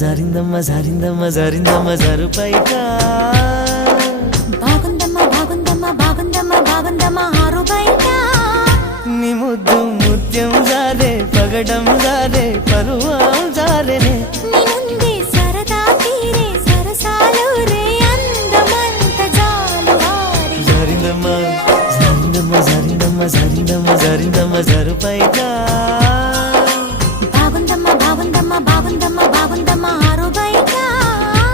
జారిందమ్మ జారిందమ్మ జారిందమ్మ జారు పైట బాగుందమ్మ బాగుందమ్మ బాగుందమ్మ బాగుందమ్మ ఆరు బయట నీ ముద్దు ముత్యం జారే పగడం జారే పరువం జారెనే